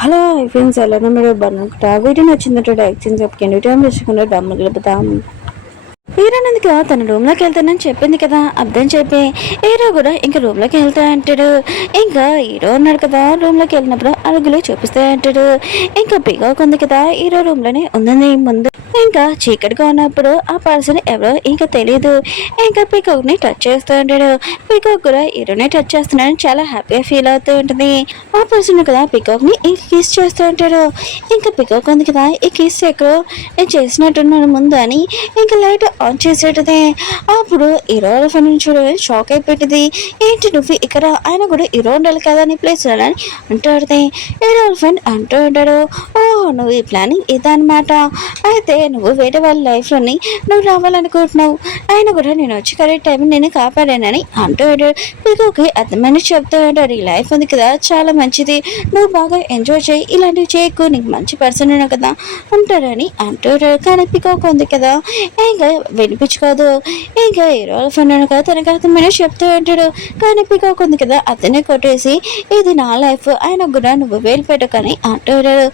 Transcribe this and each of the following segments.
Hello friends ఎలా మీరు బాగున్నారా? వీడియో నచ్చిందంటే లైక్ చేసి చెప్పండి. వీడియో నచ్చుకుంటే డబ్బులు గెలుపుతాం. హీరోనందుకు తన రూమ్లోకి వెళ్తానని చెప్పింది కదా, అర్థం చెప్పి హీరో కూడా ఇంకా రూమ్లోకి వెళ్తా అంటాడు. ఇంకా హీరో ఉన్నాడు కదా, రూమ్లోకి వెళ్ళినప్పుడు అరుగులు చూపిస్తా అంటాడు. ఇంకా పికాక్ ఉంది కదా, హీరో రూమ్లోనే ఉందని ముందు ఇంకా చీకటిగా ఉన్నప్పుడు ఆ పర్సన్ ఎవరో ఇంకా తెలియదు. ఇంకా పికాక్ ని టచ్ చేస్తూ ఉంటాడు. పికాక్ కూడా హీరోని టచ్ చేస్తున్నాడని చాలా హ్యాపీగా ఫీల్ అవుతూ ఉంటుంది. ఆ పర్సన్ కదా పికాక్ ని కిస్ చేస్తూ ఉంటాడు. ఇంకా పికాక్ ఉంది కదా, ఈ కిస్ ఎక్కడో నేను చేసినట్టున్నాను ముందు అని ఇంకా లైట్ ఆన్ చేసేటది. అప్పుడు హీరో ఫ్రెండ్ చూడ షాక్ అయిపోయింది. ఏంటి నువ్వు ఇక్కడ, ఆయన కూడా హీరో ఉండాలి కదా నీ ప్లేస్ అని అంటాడు. హీరో ఫ్రెండ్ అంటూ ఉంటాడు, ఓహో నువ్వు ఈ ప్లానింగ్ ఇదనమాట, అయితే నువ్వు వేరే వాళ్ళ లైఫ్లోని నువ్వు రావాలనుకుంటున్నావు, ఆయన కూడా నేను వచ్చి కరెక్ట్ టైం నేను కాపాడానని అంటూ ఉంటాడు. పికోకి అర్థమని చెప్తూ ఉంటాడు, ఈ లైఫ్ ఉంది కదా చాలా మంచిది, నువ్వు బాగా ఎంజాయ్ చేయి, ఇలాంటివి చేయకు, నీకు మంచి పర్సన్ ఉన్నా కదా ఉంటాడని అంటూ ఉంటాడు. కానీ పికోక్ ఉంది కదా ఇంకా వినిపించుకోదు. ఇంకా హీరో ఫ్రెండ్ కదా తనకు అర్థమని చెప్తూ ఉంటాడు. కానీ పికాక్ ఉంది కదా అతనే కొట్టేసి ఇది నా లైఫ్, ఆయన కూడా నువ్వు వేలు పెట్టకని అంటూ ఉంటాడు.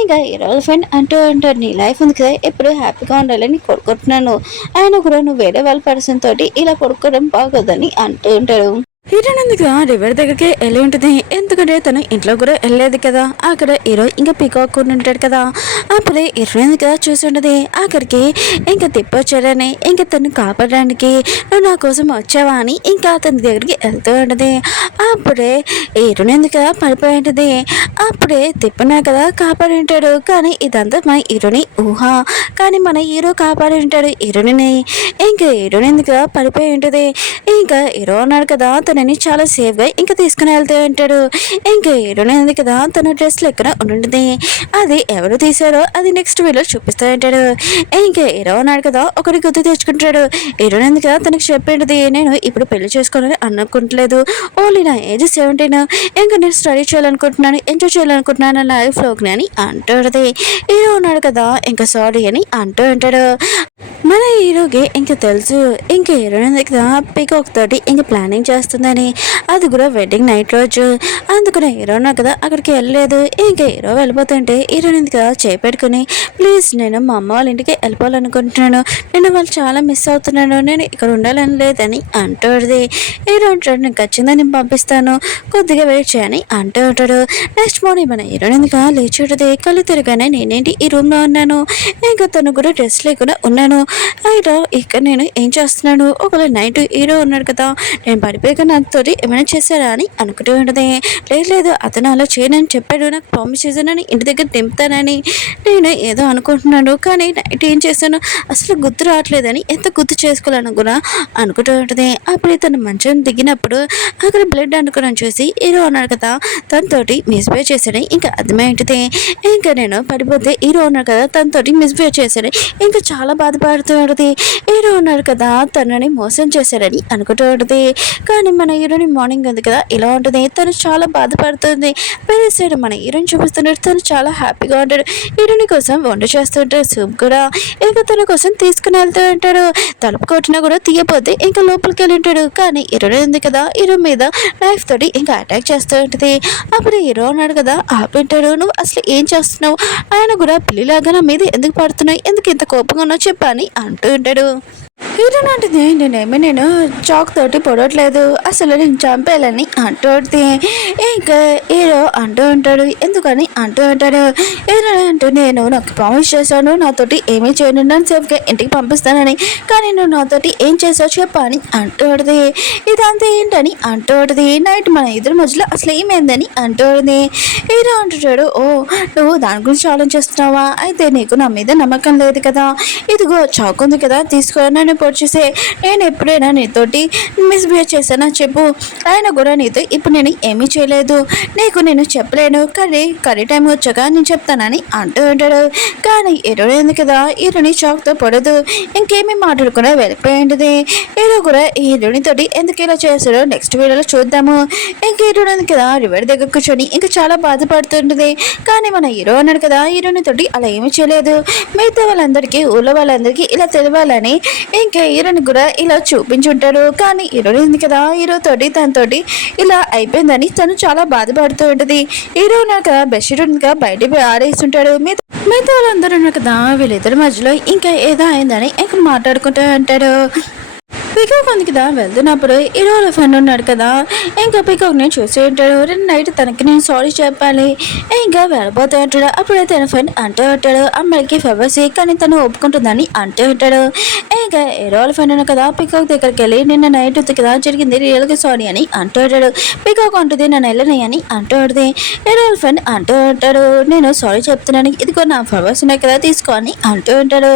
ఇంకా హీరో ఫ్రెండ్ అంటూ ఉంటాడు, నీ లైఫ్ ఉంది కదా ఎప్పుడు హ్యాపీగా ఉండాలని కోరుకుంటున్నాను, ఆయన కూడా నువ్వు వేరే వాళ్ళ పర్సన్ తోటి ఇలా కొడుకోవడం బాగోదని అంటూ ఉంటాడు. హీరోనందుకు రివర్ దగ్గరికి వెళ్ళి ఉంటుంది. ఎందుకంటే తను ఇంట్లో కూడా వెళ్ళలేదు కదా, అక్కడ హీరో ఇంకా పికాక్ ఉంటాడు కదా, అప్పుడే హీరోయిన్ కదా చూసి ఉంటుంది. అక్కడికి ఇంకా తిప్పొచ్చాడని ఇంకా తను కాపాడడానికి నువ్వు నా కోసం వచ్చావా అని ఇంకా అతని దగ్గరికి వెళ్తూ ఉంటుంది. అప్పుడే హీరోయిన్ కదా పడిపోయి ఉంటుంది. అప్పుడే తిప్పనా కదా కాపాడి ఉంటాడు. కానీ ఇదంతా మన హీరోని ఊహ, కానీ మన హీరో కాపాడి ఉంటాడు హీరోని. ఇంకా హీరోయిన్ కదా పడిపోయి ఉంటుంది. ఇంకా హీరో ఉన్నాడు కదా తనని చాలా సేఫ్గా ఇంకా తీసుకుని వెళ్తూ ఉంటాడు. ఇంకా హీరోయిన్ ఉంది కదా తన డ్రెస్ లెక్కన ఉంటుంది, అది ఎవరు తీసారో అది నెక్స్ట్ వీడియో చూపిస్తూ ఉంటాడు. ఇంకా హీరో ఉన్నాడు కదా ఒకటి గుర్తు తెచ్చుకుంటాడు. హీరోయిన్ ఉంది కదా తనకు చెప్పేది, నేను ఇప్పుడు పెళ్లి చేసుకోవాలని అనుకుంటలేదు, ఓన్లీ నా ఏజ్ 17, ఇంకా నేను స్టడీ చేయాలనుకుంటున్నాను, ఎంజాయ్ చేయాలనుకుంటున్నాను లైఫ్లోకి అని అంటాడు. హీరో ఉన్నాడు కదా ఇంకా సారీ అని అంటూ ఉంటాడు. మన హీరోకి ఇంకా తెలుసు ఇంకా హీరోయిన్ కదా పికాక్ తోటి ఇంకా ప్లానింగ్ చేస్తుందని, అది కూడా వెడ్డింగ్ నైట్ రోజు. అందుకనే హీరోనా కదా అక్కడికి వెళ్ళలేదు. ఇంకా హీరో వెళ్ళిపోతుంటే హీరోయిన్ కదా చేపెట్టుకుని, ప్లీజ్ నేను మా అమ్మ వాళ్ళ ఇంటికి వెళ్ళిపోవాలనుకుంటున్నాను, నేను వాళ్ళు చాలా మిస్ అవుతున్నాను, నేను ఇక్కడ ఉండాలని లేదని అంటాడు. హీరో అంటాడు, నేను ఖచ్చితంగా నేను పంపిస్తాను, కొద్దిగా వెయిట్ చేయని అంటూ ఉంటాడు. నెక్స్ట్ మార్నింగ్ మన హీరోయిన్ కదా లేచి ఉంటుంది. కళ్ళు తిరగానే నేనేంటి ఈ రూమ్లో ఉన్నాను, ఇంకా తను కూడా డ్రెస్ లేకుండా ఉన్నాను, అయితే ఇక్కడ నేను ఏం చేస్తున్నాను, ఒకవేళ నైట్ హీరో ఉన్నాడు కదా నేను పడిపోయాక నాతో ఏమైనా చేశారా అని అనుకుంటూ ఉంటుంది. లేదు అతను అలా చేయనని చెప్పాడు, నాకు ప్రామిస్ చేశానని ఇంటి దగ్గర దింపుతానని నేను ఏదో అనుకుంటున్నాను, కానీ నైట్ ఏం చేశాను అసలు గుర్తు రావట్లేదని ఎంత గుర్తు చేసుకోవాలని కూడా అనుకుంటూ ఉంటుంది. అప్పుడు తను మంచం దిగినప్పుడు అక్కడ బ్లడ్ అనుకోవడం చూసి హీరో ఉన్నాడు కదా తనతోటి మిస్బిహేవ్ చేశాడని ఇంకా అర్థమైంటుంది. ఇంకా నేను పడిపోతే హీరో ఉన్నాడు కదా తనతోటి మిస్బిహేవ్ చేశాడని ఇంకా చాలా బాధపడుతూ ఉంటుంది. హీరో ఉన్నాడు కదా తనని మోసం చేశాడని అనుకుంటూ ఉంటుంది. కానీ మన హీరోని మార్నింగ్ ఉంది కదా ఇలా ఉంటుంది, తను చాలా బాధపడుతుంది. వేరే సైడ్ మన హీరోని చూపిస్తున్నాడు, తను చాలా హ్యాపీగా ఉంటాడు. హీరోని కోసం వంట చేస్తూ ఉంటాడు, సూప్ కూడా ఇంకా తన కోసం తీసుకుని వెళ్తూ ఉంటాడు. తలుపు కొట్టినా కూడా తీయపోతే ఇంకా లోపలికి వెళ్ళి ఉంటాడు. కానీ హీరోని ఉంది కదా హీరో మీద నైఫ్ తోటి ఇంకా అటాక్ చేస్తూ ఉంటుంది. అప్పుడు హీరో ఉన్నాడు కదా ఆపింటాడు, నువ్వు అసలు ఏం చేస్తున్నావు, ఆయన కూడా పిల్లిలాగా నా మీద ఎందుకు పడుతున్నావు, ఎందుకు ఇంత కోపంగా ఉన్నావు చెప్పని అంటూ ఉంటాడు. హీరో నాటిది నేను చాక్ తోటి పొడవట్లేదు, అసలు నేను చంపేయాలని అంటుంది. ఇంకా హీరో అంటూ ఉంటాడు, ఎందుకని అంటూ ఉంటాడు. హీరో అంటూ నేను నాకు ప్రామిస్ చేశాను నాతోటి ఏమీ చేయను, నన్ను సేఫ్గా ఇంటికి పంపిస్తానని, కానీ నువ్వు నాతోటి ఏం చేసావు చెప్పని అంటుంది. ఇదంతా ఏంటని అంటుంది. నైట్ మన ఇద్దరి మధ్యలో అసలు ఏమైందని అంటుంది. హీరో అంటుంటాడు, ఓ నువ్వు దాని గురించి ఆలోచిస్తున్నావా, అయితే నీకు నా మీద నమ్మకం లేదు కదా, ఇదిగో చాక్ ఉంది కదా తీసుకో, నన్ను పొడిచేసే, నేను ఎప్పుడైనా నీతోటి మిస్బిహేవ్ చేశానా చెప్పు, ఆయన కూడా నీతో ఇప్పుడు నేను ఏమీ చేయలేదు, నీకు నేను చెప్పలేను, కానీ టైం వచ్చాక నేను చెప్తానని అంటూ ఉంటాడు. కానీ హీరోయిన్ కదా హీరోని చాక్తో పడదు, ఇంకేమీ మాట్లాడకుండా వెళ్ళిపోయింది. హీరో కూడా హీరోని తోటి ఎందుకు ఇలా చేస్తాడో నెక్స్ట్ వీడియోలో చూద్దాము. ఇంక హీరోయిన్ కదా రివర్ దగ్గర కూర్చొని ఇంకా చాలా బాధపడుతుంటుంది. కానీ మన హీరో అన్నాడు కదా హీరోని తోటి అలా ఏమీ చేయలేదు, మిగతా వాళ్ళందరికీ ఊళ్ళో వాళ్ళందరికీ ఇలా తెలియాలని ఇంకా హీరోని కూడా ఇలా చూపించుంటాడు. కానీ హీరోని ఉంది కదా, హీరో తోటి తనతోటి ఇలా అయిపోయిందని తను చాలా బాధపడుతూ ఉంటుంది. హీరో ఉన్నారు కదా బెడ్షీట్గా బయట ఆడేస్తుంటాడు. మిగతా వాళ్ళందరూ ఉన్నారు కదా, వీళ్ళిద్దరి మధ్యలో ఇంకా ఏదో అయిందని ఇంకా మాట్లాడుకుంటూ ఉంటాడు. పీకాక్ ఉంది కదా, వెళ్తున్నప్పుడు హీరో ఫ్రెండ్ ఉన్నాడు కదా, ఇంకా పీకాక్ నేను చూసి ఉంటాడు. రెండు నైట్ తనకి నేను సారీ చెప్పాలి, ఇంకా వెళ్ళిపోతూ ఉంటాడు. అప్పుడే తన ఫ్రెండ్ అంటూ ఉంటాడు అమ్మాయికి ఫెవర్సీ, కానీ తను ఒప్పుకుంటుందని అంటూ ఉంటాడు. ఇంకా హీరో ఫ్రెండ్ ఉన్నాడు కదా, పీకాక్ దగ్గరికి వెళ్ళి నిన్న నైట్ ఉంది కదా జరిగింది రియల్గా సారీ అని అంటూ ఉంటాడు. పీకాక్ అంటుంది నన్ను వెళ్ళని అని అంటూ ఉంటుంది. హీరో ఫ్రెండ్ అంటూ ఉంటాడు నేను సారీ చెప్తున్నాను, ఇదిగో నా ఫ్లవర్స్ ఉన్నాయి కదా తీసుకో అని అంటూ ఉంటాడు.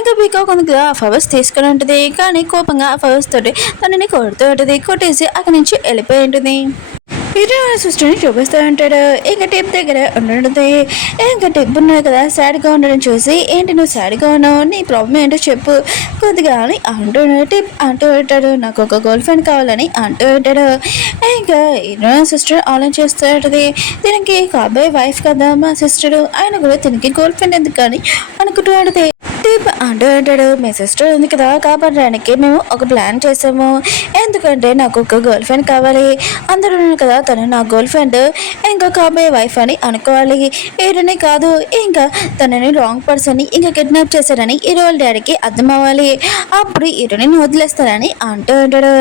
ఇంకా పీకాక్ ఉంది కదా ఆ ఫ్లవర్స్ తీసుకొని ఉంటుంది. కానీ కోపంగా ఆ ఫ్లవర్స్ తోటి తనని కొడుతూ ఉంటుంది. కొట్టేసి అక్కడి నుంచి వెళ్ళిపోయి ఉంటుంది. హీరో సిస్టర్ని చూపిస్తూ ఉంటాడు. ఇంకా టిప్ దగ్గర ఉండడం, ఇంకా టిప్ ఉన్నాడు కదా సాడ్గా ఉండడం చూసి ఏంటి నువ్వు సాడ్గా ఉన్నావు, నీ ప్రాబ్లం ఏంటో చెప్పు కొద్దిగా అని అంటూ టిప్ అంటూ ఉంటాడు. నాకు ఒక గర్ల్ ఫ్రెండ్ కావాలని అంటూ ఉంటాడు. ఇంకా హీరో సిస్టర్ ఆలోచిస్తూ ఉంటుంది. దీనికి కాబోయే వైఫ్ కదా మా సిస్టర్, ఆయన కూడా దీనికి గర్ల్ ఫ్రెండ్ ఎందుకు కానీ అనుకుంటూ ఉంటుంది. టిప్ అంటూ ఉంటాడు మీ సిస్టర్ ఉంది కదా కాపాడడానికి మేము ఒక ప్లాన్ చేసాము, ఎందుకంటే నాకు ఒక గర్ల్ ఫ్రెండ్ కావాలి, అందరూ కదా తను నా గర్ల్ ఫ్రెండ్, ఇంకా కాబోయే వైఫ్ అని అనుకోవాలి. హీరోని కాదు ఇంకా తనని రాంగ్ పర్సన్ని ఇంకా కిడ్నాప్ చేశారని హీరో వాళ్ళ డాడీకి అర్థం అవ్వాలి, అప్పుడు హీరోని వదిలేస్తారని అంటూ ఉంటాడు.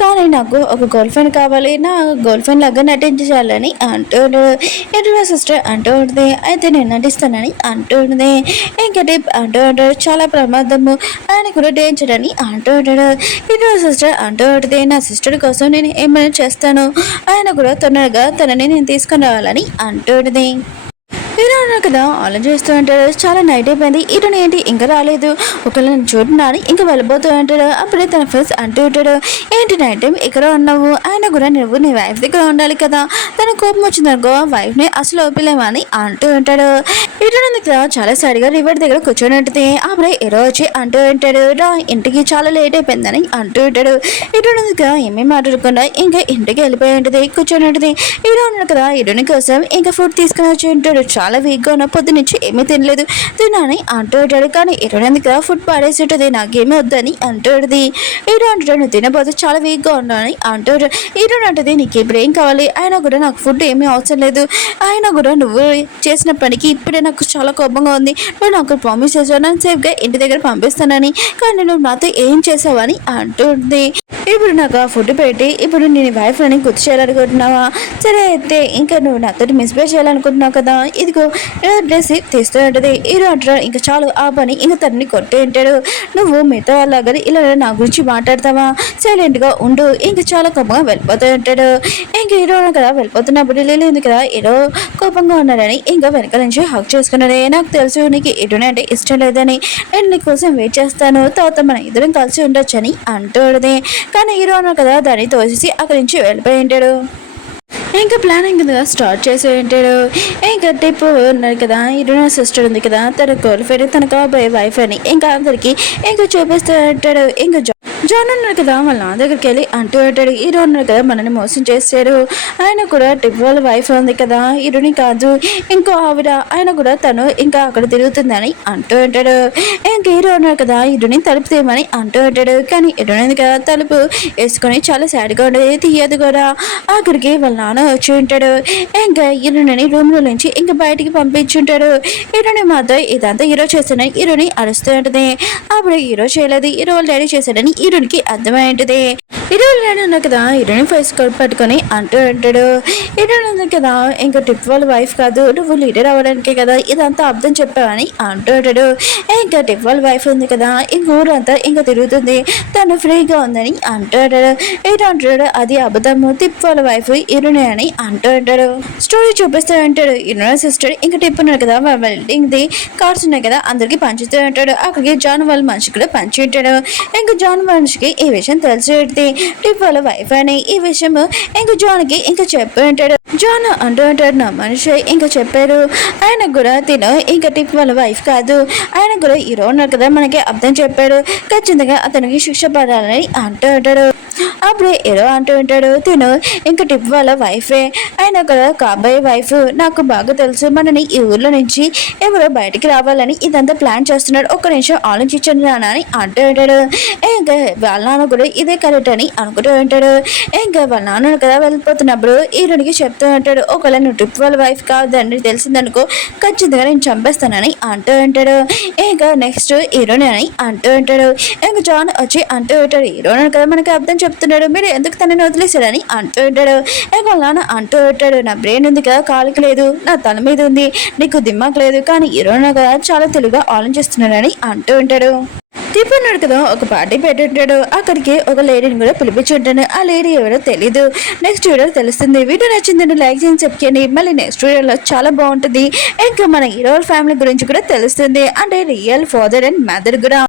కానీ నాకు ఒక గర్ల్ ఫ్రెండ్ కావాలి, నా గర్ల్ ఫ్రెండ్ లాగా నటించాలని అంటూ ఉంటాడు. హీరో సిస్టర్ అంటూ ఉంటుంది అయితే నేను నటిస్తానని అంటూ ఉంటుంది. ఇంకా టిప్ అంటూ ఉంటాడు చాలా ప్రమాదము, ఆయన కూడా డేంజర్ అని అంటూ ఉంటాడు. హీరో సిస్టర్ అంటూ ఉంటుంది నా సిస్టర్ కోసం నేను ఏమైనా చేస్తాను, ఆయన కూడా తొందరగా తనని నేను తీసుకుని రావాలని అంటూ ఉంటుంది. హీరో కదా ఆలోచిస్తూ ఉంటాడు. చాలా నైట్ అయిపోయింది, హీరోని ఏంటి ఇంకా రాలేదు, ఒకవేళ నేను చూడనాని ఇంకా వెళ్ళిపోతూ ఉంటాడు. అప్పుడే తన ఫ్రెండ్స్ అంటూ ఉంటాడు ఏంటి నైట్ టైం ఇక్కడ ఉన్నావు, ఆయన కూడా నువ్వు నీ వైఫ్ దగ్గర ఉండాలి కదా, తన కోపం వచ్చిందనుకో వైఫ్ని అసలు ఓపిలేమని అంటూ ఉంటాడు. హీరో కదా చాలా సరిగా రివర్ దగ్గర కూర్చొని ఉంటుంది. అప్పుడే హీరో వచ్చి అంటూ ఉంటాడు రా ఇంటికి చాలా లేట్ అయిపోయిందని అంటూ ఉంటాడు. హీరో కదా ఏమీ మాట్లాడకుండా ఇంకా ఇంటికి వెళ్ళిపోయి ఉంటుంది, కూర్చొని ఉంటుంది. హీరో కదా హీరోని కోసం ఇంకా ఫుడ్ తీసుకుని వచ్చి ఉంటాడు. చాలా వీక్గా ఉన్న పొద్దు నుంచి ఏమీ తినలేదు తినని అంటూ ఉంటాడు. కానీ హీరోని కదా ఫుడ్ పాడేసి ఉంటుంది, నాకేమీ వద్దని అంటూ ఉంటుంది. హీరో అంటాడు నువ్వు తినబోతే చాలా వీక్గా ఉన్నాను అంటూ హీరో అంటుంది నీకు ఇప్పుడు ఏం కావాలి, అయినా కూడా నాకు ఫుడ్ ఏమీ అవసరం లేదు, అయినా కూడా నువ్వు చేసిన పనికి ఇప్పుడే నాకు చాలా కోపంగా ఉంది, నువ్వు నాకు ప్రామిస్ చేసావు నన్ను సేఫ్గా ఇంటి దగ్గర పంపిస్తానని, కానీ నువ్వు నాతో ఏం చేసావని అంటుంది. ఇప్పుడు నాకు ఆ ఫుడ్ పెట్టి ఇప్పుడు నేను వైఫ్ అని గుర్తు చేయాలనుకుంటున్నావా, సరే అయితే ఇంకా నువ్వు నాతో మిస్బేర్ చేయాలనుకుంటున్నావు కదా, ఇదిగో డ్రెస్ తీస్తూ ఉంటుంది. హీరో అంటాడు ఇంకా చాలు ఆ పని, ఇంకా తనని కొట్టే ఉంటాడు. నువ్వు మిగతా వాళ్ళగా ఇలా నా గురించి మాట్లాడతావా, సైలెంట్గా ఉండు, ఇంకా చాలా కోపంగా వెళ్ళిపోతూ ఉంటాడు. ఇంకా హీరో కదా వెళ్ళిపోతున్నప్పుడు లేదు కదా హీరో కోపంగా ఉన్నాడని ఇంకా వెనక నుంచి హక్ చేసుకున్నాడే, నాకు తెలుసు నీకు ఇటునే అంటే ఇష్టం లేదని, నేను నీ కోసం వెయిట్ చేస్తాను, తర్వాత మన ఇద్దరం కలిసి ఉండొచ్చని అంటుంది. కానీ హీరో కదా దాన్ని తోసేసి అక్కడి నుంచి వెళ్ళిపోయి ఉంటాడు. ఇంకా ప్లానింగ్ కదా స్టార్ట్ చేసి ఉంటాడు. ఇంకా టిప్ ఉన్నారు కదా హీరో సిస్టర్ ఉంది కదా తన గర్ల్ ఫ్రెండ్ తన కాబోయే వైఫ్ అని ఇంకా అందరికి ఇంకా చూపిస్తూ ఉంటాడు. ఇంకా జాన్ ఉన్నారు కదా వాళ్ళ నా దగ్గరికి వెళ్ళి అంటూ ఉంటాడు హీరో ఉన్నారు కదా మనని మోసం చేశారు, ఆయన కూడా టిప్ వాళ్ళ వైఫ్ ఉంది కదా హీరోని కాదు ఇంకో ఆవిడ, ఆయన కూడా తను ఇంకా అక్కడ తిరుగుతుందని అంటూ ఉంటాడు. ఇంకా హీరో ఉన్నారు కదా హీరోని తలుపు తీయమని అంటూ ఉంటాడు. కానీ హీరోని కదా తలుపు వేసుకొని చాలా సాడ్గా ఉండేది తీయదు కూడా. అక్కడికి వాళ్ళ నాన్న వచ్చి ఉంటాడు. ఇంకా హీరోని రూమ్ లో నుంచి ఇంకా బయటికి పంపించుంటాడు. హీరోని మాత్రం ఇదంతా హీరో చేస్తానని హీరోని అరుస్తూ ఉంటుంది. అప్పుడు హీరో చేయలేదు, హీరో వాళ్ళ డాడీ చేశాడని హీరోనికి అర్థమై ఉంటుంది. హీరో డాడీ ఉన్నా కదా హీరోని ఫేస్ పట్టుకొని అంటూ ఉంటాడు హీరోని ఉంది కదా ఇంకా టిప్ వాళ్ళ వైఫ్ కాదు నువ్వు లీడర్ అవ్వడానికే కదా ఇదంతా అర్థం చెప్పావని అంటూ ఉంటాడు. ఇంకా టిప్ వాళ్ళ వైఫ్ ఉంది కదా ఇంక ఊరంతా ఇంకా తిరుగుతుంది, తను ఫ్రీగా ఉందని అంటూ ఉంటాడు. హీరో అంటాడు అది అబద్ధము, టిప్ వాళ్ళ వైఫ్ హీరోని అని అంటూ ఉంటాడు. స్టోరీ చూపిస్తూ ఉంటాడు. హీరో సిస్టర్ ఇంకా టిప్ ఉన్నాడు కదా వాళ్ళ వెల్డింగ్ ది కార్డ్స్ ఉన్నాయి కదా అందరికి పంచుతూ ఉంటాడు. అక్కడికి జాన్ వాళ్ళ మనిషి కూడా పంచి ఉంటాడు. ఇంకా జాన్ మనిషికి ఈ విషయం తెలిసి టిప్ వాళ్ళ వైఫ్ అని ఈ విషయం ఇంకా జాన్కి ఇంకా చెప్పి ఉంటాడు. జాన్ అంటూ ఉంటాడు నా మనిషి ఇంకా చెప్పారు. ఆయనకు కూడా తిను ఇంకా టిప్ వాళ్ళ వైఫ్ కాదు, ఆయన కూడా హీరో ఉన్నారు కదా మనకి అర్థం చెప్పాడు, ఖచ్చితంగా అతనికి శిక్ష పడాలని అంటూ ఉంటాడు. అప్పుడే హీరో అంటూ ఉంటాడు తిను ఇంకా టిప్ వాళ్ళ వైఫే, ఆయన కూడా కాబోయే వైఫ్, నాకు బాగా తెలుసు మనని ఈ ఊర్లో నుంచి ఎవరో బయటికి రావాలని ఇదంతా ప్లాన్ చేస్తున్నాడు, ఒక్క నిమిషం ఆలోచించండి నాన్న అని అంటూ ఉంటాడు. ఇంకా వాళ్ళ నాన్న కూడా ఇదే కరెక్ట్ అని అనుకుంటూ ఉంటాడు. ఇంకా వాళ్ళ నాన్న కదా వెళ్ళిపోతున్నప్పుడు హీరోనికి చెప్తూ ఉంటాడు, ఒకవేళ నువ్వు ట్రిప్ వాళ్ళ వైఫ్ కాదని తెలిసిందనుకో ఖచ్చితంగా నేను చంపేస్తానని అంటూ ఉంటాడు. ఇంకా నెక్స్ట్ హీరోని అని అంటూ ఉంటాడు. ఇంకా జాన్ వచ్చి అంటూ ఉంటాడు, హీరోని కదా మనకి అర్థం చెప్తున్నాడు, మీరు ఎందుకు తనని వదిలేశాడని అంటూ ఉంటాడు. ఇంకా వాళ్ళ నాన్న అంటూ ఉంటాడు, నా బ్రెయిన్ ఉంది కదా కాలికి లేదు, నా తల మీద ఉంది, నీకు దిమాక్ లేదు, కానీ హీరోని కదా చాలా తెలుగుగా ఆలోచిస్తున్నాడని అంటూ ఉంటాడు. తిప్పున్నాడు కదా ఒక పార్టీ పెట్టుంటాడు, అక్కడికి ఒక లేడీని కూడా పిలిపించుంటాను, ఆ లేడీ ఎవరో తెలీదు. నెక్స్ట్ వీడియో తెలుస్తుంది. వీడియో నచ్చిందని లైక్ చేసి చెప్పండి. మళ్ళీ నెక్స్ట్ వీడియోలో చాలా బాగుంటుంది. ఇంకా మన హీరో ఫ్యామిలీ గురించి కూడా తెలుస్తుంది, అంటే రియల్ ఫాదర్ అండ్ మదర్ కూడా.